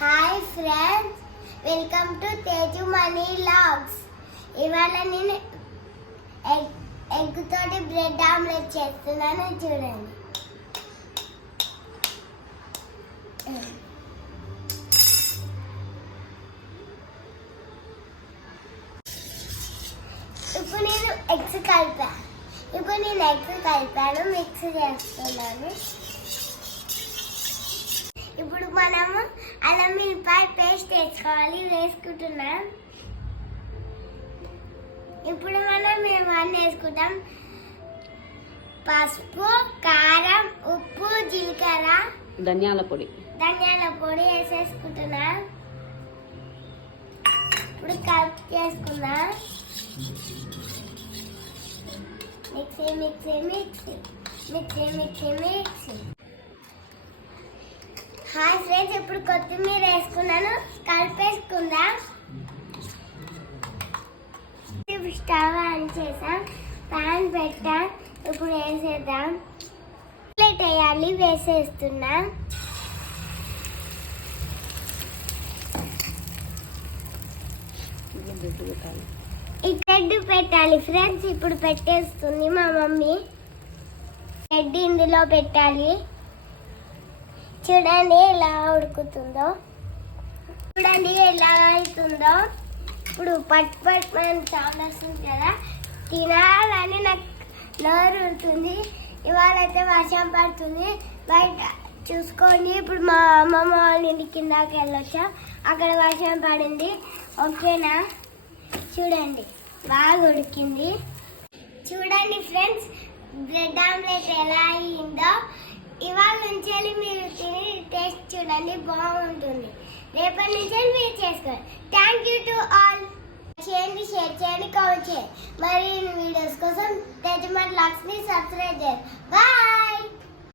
Hi friends welcome to Teju money logs ఇవాళ నేను egg egg తోటి బ్రెడ్ ఆమ్లెట్ చేస్తున్నాను చూడండి. ఇప్పుడు నేను ఎగ్స్ కలిపాను ఇప్పుడు నేను ఎగ్స్ కలిపాను మిక్స్ చేస్తున్నాను. మిరపకాయ పేస్ట్ వేసుకోవాలి వేసుకుంటున్నాం. ఇప్పుడు మనం ఇవన్నీ వేసుకుంటాం. పసుపు కారం ఉప్పు జీలకర్ర ధనియాల పొడి. ధనియాల పొడి వేసేసుకుంటున్నాం. ఇప్పుడు కలిపి చేసుకుందాం. Mixie mixie mixie mixie mixie mixie. Hi friends ఇప్పుడు కొత్తిమీర వేసుకున్నాను. కలిపేసుకుందాం. స్టవ్ ఆన్ చేసాం ప్యాన్ పెట్టాం. ఇప్పుడు వేసేద్దాం. ప్లేట్ వేయాలి వేసేస్తున్నా. బ్రెడ్ పెట్టాలి ఈ పెట్టాలి ఫ్రెండ్స్ ఇప్పుడు పెట్టేస్తుంది మా మమ్మీ. గడ్డి ఇందులో పెట్టాలి. చూడండి ఎలా ఉడుకుతుందో. చూడండి ఎలా అవుతుందో. ఇప్పుడు పట్ పట్ మనం సౌండ్ వస్తుంది కదా. తినాలని నాకు నోరు ఉంటుంది. ఇవాళ అయితే వర్షం పడుతుంది. బయట చూసుకోండి. ఇప్పుడు మా అమ్మమ్మ వాళ్ళ ఇంటి కిందకి వెళ్ళొచ్చాం? అక్కడ వర్షం పడింది. ఓకేనా? చూడండి. బాగా ఉడికింది. చూడండి ఫ్రెండ్స్ బ్రెడ్ ఆమ్లెట్ ఎలా ఇవాళ నుంచి వెళ్ళి మీరు తిని టేస్ట్ చూడండి బాగుంటుంది. రేపటి నుంచి వెళ్ళి మీరు చేసుకోండి. థ్యాంక్ యూ టు ఆల్ చేయండి షేర్ చేయండి కామెంట్ చేయండి. మరి వీడియోస్ కోసం తెజమాట్ లాక్స్ని సబ్స్క్రైబ్ చేయండి. బాయ్